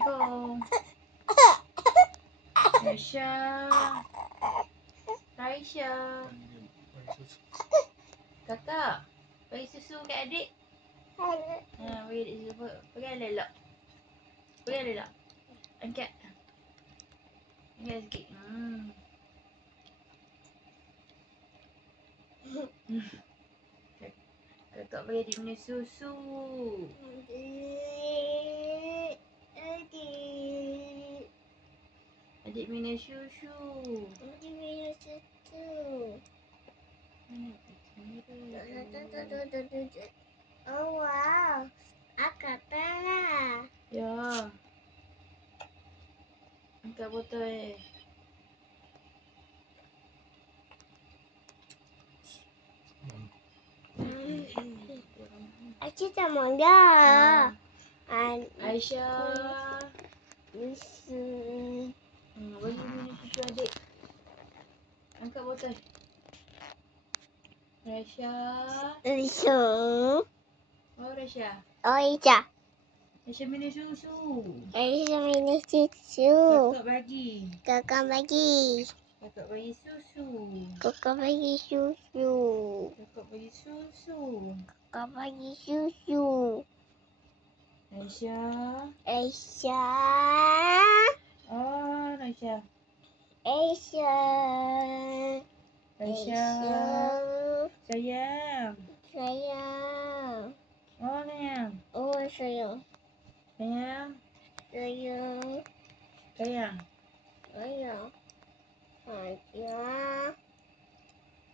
Assalamualaikum. Raisya. Raisya. Kakak, bagi susu kat adik. Bagi adik susu. Pergi elok. Pergi elok. Angkat. Angkat sikit. Kakak bagi adik minum susu. Adik minum susu. Oh wow, akak pernah. Ya. Angkat botol. Acik tak mau dah. Aisyah. Susu. Bagi minum susu adik. Angkat botol. Aisyah. Susu. Oh, Aisyah. Oh iya. Aisyah minum susu. Aisyah minum susu. Kakak bagi. Kakak bagi. Kakak bagi susu. Kakak bagi susu. Kakak bagi susu. Kakak bagi susu. Aisyah. Aisyah. Oh, Aisyah. Aisyah. Aisyah. Sayang. Sayang. Oh, sayang. Oh sayang. Sayang. Sayang. Sayang. Sayang. Sayang.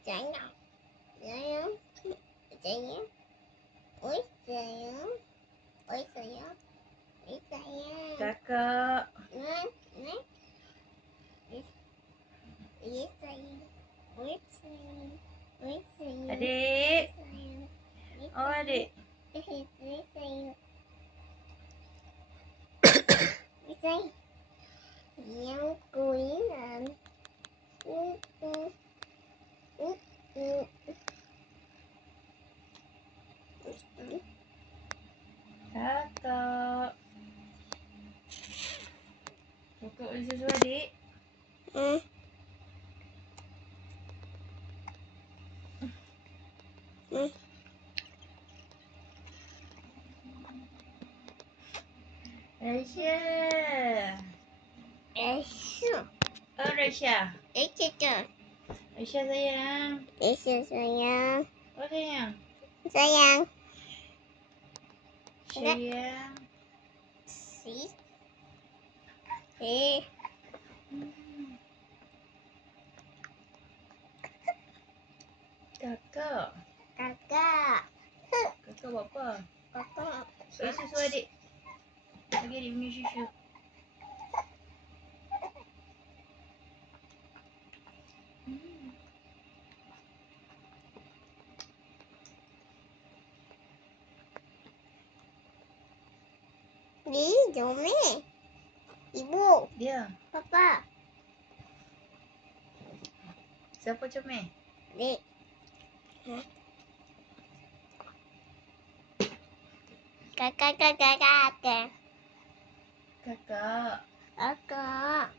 Sayang. Sayang. Sayang. Oi sayang. Oi sayang. Oi sayang. Kakak. Oi sayang. Oi sayang. Oi sayang. Adik. Sayang. Oh, adik. Oi sayang. Oi sayang. Yang kuinan. Kakak. Kakak bagi susu adik. Aisyah. Aisyah. Oh, Aisyah. Aisyah. Aisyah sayang. Aisyah sayang. Oh, sayang. Sayang. Sayang. Si. Kakak. Kakak. Kakak buat apa? Kakak. Bagi susu adik. Bagi adik minum susu. Ni Jome. Ibu. Dia. Papa. Siapa comel? Dek. Kakak. Kakak. Kakak.